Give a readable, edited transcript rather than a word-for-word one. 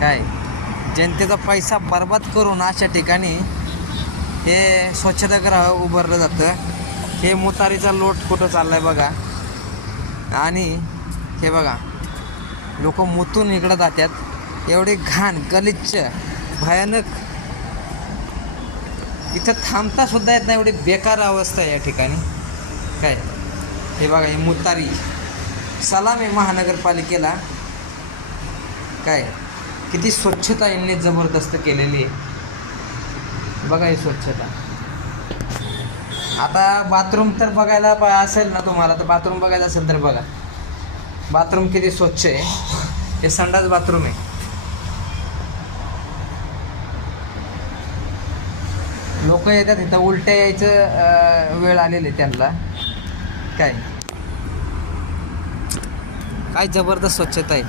काय जनतेचा पैसा बर्बाद करून अशा ठिकाणी हे स्वच्छतागृह उभारलं जातं. हे मुतारीचा लोट कुठं चालला आहे बघा. आणि हे बघा लोक मुतून इकडं जातात. एवढी घाण गलिच्छ भयानक, इथं थांबता सुद्धा येत नाही, एवढी बेकार अवस्था आहे या ठिकाणी. काय हे बघा ही मुतारी. सलाम आहे महानगरपालिकेला. काय किती स्वच्छता यांनी जबरदस्त केलेली आहे बघा ही स्वच्छता. आता बाथरूम तर बघायला असेल ना तुम्हाला, तर बाथरूम बघायचं असेल तर बघा बाथरूम किती स्वच्छ आहे. हे संडास बाथरूम आहे. लोक येतात इथं उलट्या यायचं वेळ आलेले त्यांना. काय काय जबरदस्त स्वच्छता आहे.